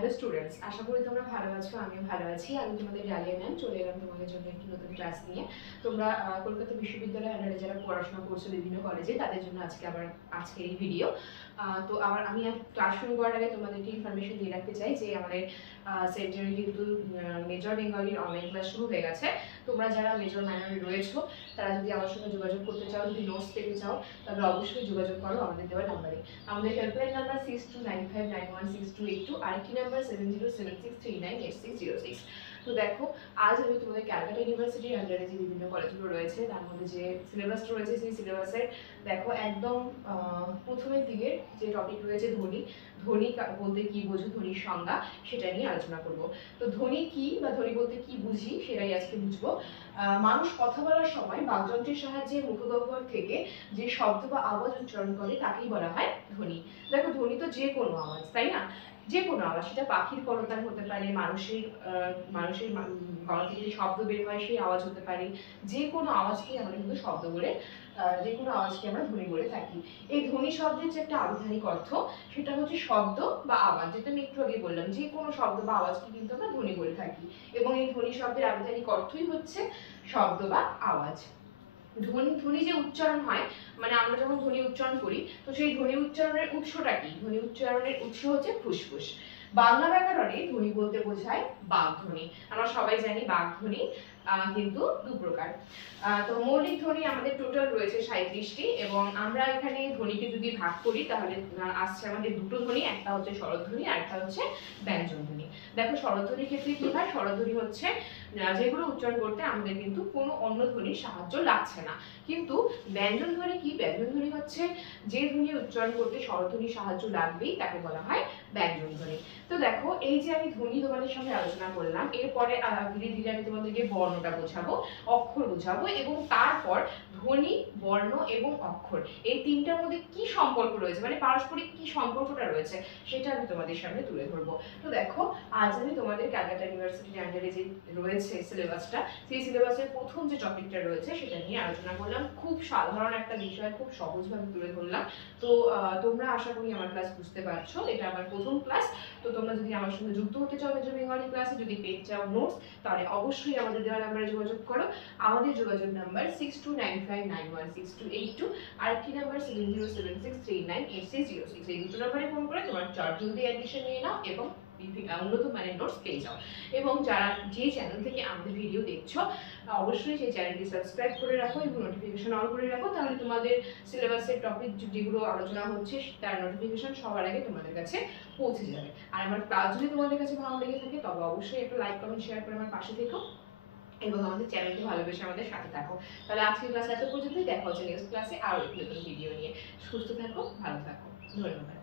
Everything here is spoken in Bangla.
হ্যালো স্টুডেন্টস, আশা করি তোমরা ভালো আছো। আমিও ভালো আছি। আমি তোমাদের ডালিয়া ম্যাম চলে এলাম তোমাদের জন্য একটি নতুন ক্লাস নিয়ে। তোমরা কলকাতা বিশ্ববিদ্যালয় আন্ডারে যারা পড়াশোনা করছো বিভিন্ন কলেজে, তাদের জন্য আজকের এই ভিডিও। তো আমি ক্লাস শুরু করার আগে তোমাদেরকে ইনফরমেশন দিয়ে রাখতে চাই যে আমাদের সেন্টারে কিন্তু মেজর বেঙ্গলির অনলাইন ক্লাস শুরু হয়ে গেছে। তোমরা যারা মেজর মাইনরে রয়েছো তারা যদি আমার সঙ্গে যোগাযোগ করতে চাও, যদি নোটস পেতে চাও, তাহলে অবশ্যই যোগাযোগ করো আমাদের দেওয়া নাম্বারে। আমাদের হেল্পলাইন নাম্বার 6295916282, আরেকটি নাম্বার 7076398606। তো দেখো, আজ আমি তোমাদের ক্যালকাটা ইউনিভার্সিটির আন্ডারে যে বিভিন্ন কলেজগুলো রয়েছে তার মধ্যে যে সিলেবাসটা রয়েছে সেই সিলেবাসের দেখো একদম প্রথমের দিকের যে টপিক রয়েছে ধ্বনি। ধ্বনি বলতে কি বোঝো, ধ্বনির সংজ্ঞা, সেটা নিয়ে আলোচনা করব। তো ধ্বনি কি বা ধ্বনি বলতে কি বুঝি সেটাই আজকে বুঝবো। মানুষ কথা বলার সময় বাকযন্ত্রের সাহায্যে মুখগহ্বর থেকে যে শব্দ বা আওয়াজ উচ্চারণ করে তাকেই বলা হয় ধ্বনি। দেখো, ধ্বনি তো যে কোনো আওয়াজ, তাই না? যে কোনো আওয়াজ, সেটা পাখির কলতান হতে পারে, মানুষের গলা থেকে যে শব্দ বের হয় সেই আওয়াজ হতে পারে। যে কোনো আওয়াজকে আমরা কিন্তু শব্দ বলে, যে কোনো আওয়াজকে আমরা ধ্বনি বলে থাকি। এই ধ্বনি শব্দের যে একটা আবিধানিক অর্থ, সেটা হচ্ছে শব্দ বা আওয়াজ, যেটা আমি একটু আগে বললাম। যে কোনো শব্দ বা আওয়াজকে কিন্তু আমরা ধ্বনি বলে থাকি, এবং এই ধ্বনি শব্দের আবিধানিক অর্থই হচ্ছে শব্দ বা আওয়াজ। ধ্বনি যে উচ্চারণ হয়, মানে আমরা যখন ধ্বনি উচ্চারণ করি, তো সেই ধ্বনি উচ্চারণের উৎসটা কি? ধ্বনি উচ্চারণের উৎস হচ্ছে ফুসফুস। বাংলা ব্যাকরণে ধ্বনি বলতে বোঝায় বাগধ্বনি। আমরা সবাই জানি বাগধ্বনি কিন্তু দু প্রকার। তো মৌলিক ধ্বনি আমাদের টোটাল রয়েছে 37টি, এবং আমরা এখানে ধ্বনিকে যদি ভাগ করি তাহলে আসছে আমাদের দুটো ধ্বনি, একটা হচ্ছে স্বরধ্বনি আর একটা হচ্ছে ব্যঞ্জন ধ্বনি। দেখো, স্বরধ্বনির ক্ষেত্রে কি হয়? স্বরধ্বনি হচ্ছে যেগুলো উচ্চারণ করতে আমাদের কিন্তু কোনো অন্য ধ্বনির সাহায্য লাগছে না। কিন্তু ব্যঞ্জন ধ্বনি কি? ব্যঞ্জন ধ্বনি হচ্ছে যে ধ্বনি উচ্চারণ করতে স্বরধ্বনির সাহায্য লাগবেই তাকে বলা হয় ব্যঞ্জন ধ্বনি। তো দেখো, এই যে আমি ধ্বনি তোমাদের সঙ্গে আলোচনা করলাম, এরপরে ধীরে ধীরে আমি তোমাদেরকে বর্ণটা বোঝাবো, অক্ষর বোঝাবো, এবং তারপর ধ্বনি, বর্ণ এবং অক্ষর, এই তিনটার মধ্যে কি সম্পর্ক রয়েছে, মানে পারস্পরিক কি সম্পর্কটা রয়েছে, সেটা আমি তোমাদের সামনে তুলে ধরবো। তো দেখো, আজ আমি তোমাদের ক্যালকাটা ইউনিভার্সিটির আন্ডারে যে রয়েছে সিলেবাসটা, সেই সিলেবাসের প্রথম যে টপিকটা রয়েছে সেটা নিয়ে আলোচনা করলাম। খুব সাধারণ একটা বিষয়, খুব সহজভাবে তুলে ধরলাম। তো তোমরা আশা করি আমার ক্লাস বুঝতে পারছো। এটা আমার প্রথম ক্লাস। তো তোমরা যদি আমার সঙ্গে যুক্ত হতে চাও মেজর বেঙ্গলি ক্লাসে, যদি পেতে চাও নোটস, তাহলে অবশ্যই আমাদের দেওয়া নাম্বারে যোগাযোগ করো। আমাদের যোগাযোগ নাম্বার 6295916282, আরেকটি নাম্বার 7076398606। এই দুটো নাম্বারে ফোন করে তোমার জলদি অ্যাডমিশন নিয়ে নাও এবং উন্নত মানের নোটস পেয়ে যাও। এবং যারা যে চ্যানেল থেকে আমাদের ভিডিও দেখছো, অবশ্যই সেই চ্যানেলটি সাবস্ক্রাইব করে রাখো এবং নোটিফিকেশন অন করে রাখো, তাহলে তোমাদের সিলেবাসের টপিক যেগুলো আলোচনা হচ্ছে তার নোটিফিকেশন সবার আগে তোমাদের কাছে পৌঁছে যাবে। আর আমার ক্লাস যদি তোমাদের কাছে ভালো লেগে থাকে, তবে অবশ্যই একটা লাইক, কমেন্ট, শেয়ার করে আমার পাশে থেকো এবং আমাদের চ্যানেলকে ভালোবেসে আমাদের সাথে থাকো। তাহলে আজকের ক্লাস এত পর্যন্তই। দেখা হচ্ছে নেক্সট ক্লাসে আরও একটি নতুন ভিডিও নিয়ে। সুস্থ থাকো, ভালো থাকো, ধন্যবাদ।